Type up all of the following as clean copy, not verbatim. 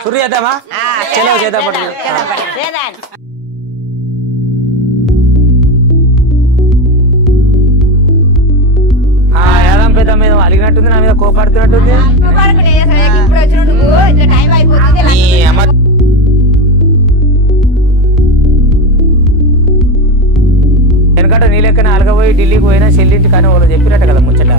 शुरू చేద్దామా చలో చేద్దాం యాదం పెద్ద మీద అలిగినట్టుంది నా మీద కోపడుతున్నట్టుంది వెనకట నీ లెక్కన అలగపోయి ఢిల్లీకి పోయినా చెల్లింటి కానీ వాళ్ళు చెప్పినట్టు కదా ముచ్చట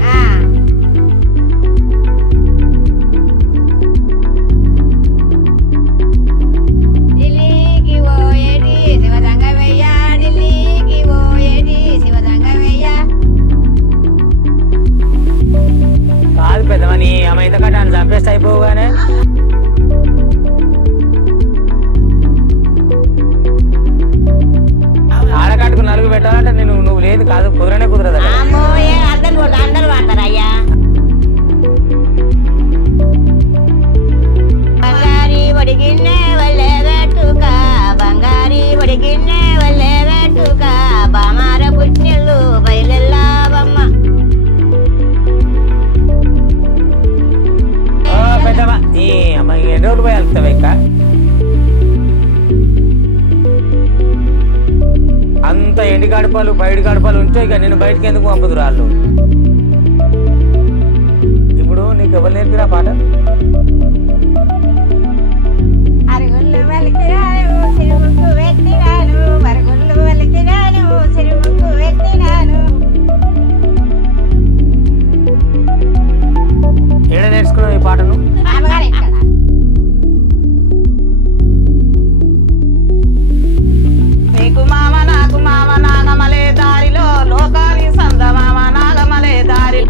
కాదు పెద్దమని ఆమె ఇంతకంటే ఆయన చంపేస్తే అయిపోగానే ఆడకాటుకు నలుగు పెట్టాలంటే నువ్వు లేదు కాదు కుదరనే కుదరదు అందరు వాడతారయ్యా బంగారీ ఒడిగిన్నే వల్లే వెట్టుక బంగారీ ఒడిగిన్నే వల్లే వెట్టుక బామార పుట్టిల్లు బయలెల్లావమ్మ పెద్దమా నీ అమ్మాయి ఎన్ని రోజులు పోయి వెళ్తావా ఇంకా అంత ఎండి గడపలు బయట గడపలు ఉంటే ఇక నేను బయటకి ఎందుకు పంపుదురు వాళ్ళు ఇప్పుడు నీకు ఎవరు నేర్పిరా పాట ఏడ నేర్చుకున్నావు ఈ పాటను నీకు మామ నాకు మామ నాగమలే దారిలో లోకాలి సంద మామ నాగమలే దారి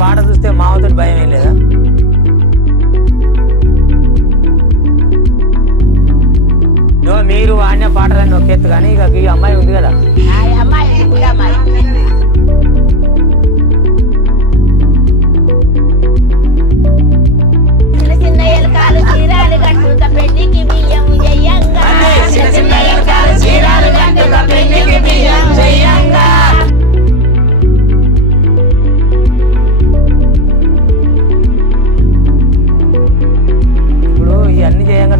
పాట చూస్తే మామతో భయం ఏం లేదా మీరు ఆడిన పాటలన్నీ నొక్కెత్తు కానీ ఇక ఈ అమ్మాయి ఉంది కదా చిన్న చిన్న ఎలకాలు చీరాలు కట్టుక పెళ్లికి బియ్యం చెయ్యంగా చిన్న చిన్న ఎలకాలు చీరాలు కట్టుక పెళ్లికి బియ్యం చెయ్యంగా ఇప్పుడు ఇవన్నీ చేయంగా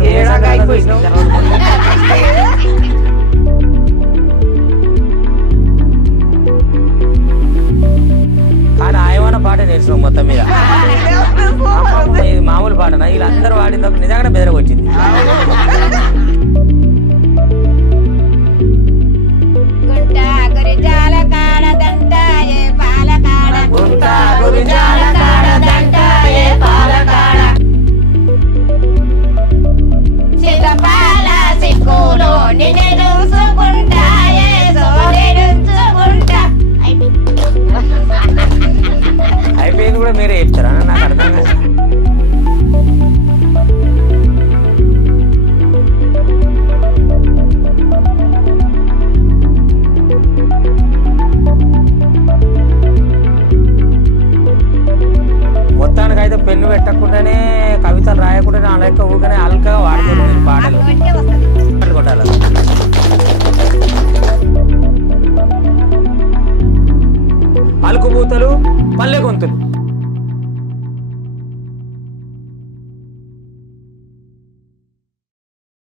కానీ ఆయమన్న పాట నేర్చుకున్నాం మొత్తం మీద ఇది మామూలు పాటనా వీళ్ళందరూ వాడిన నిజంగానే బెదరగొచ్చింది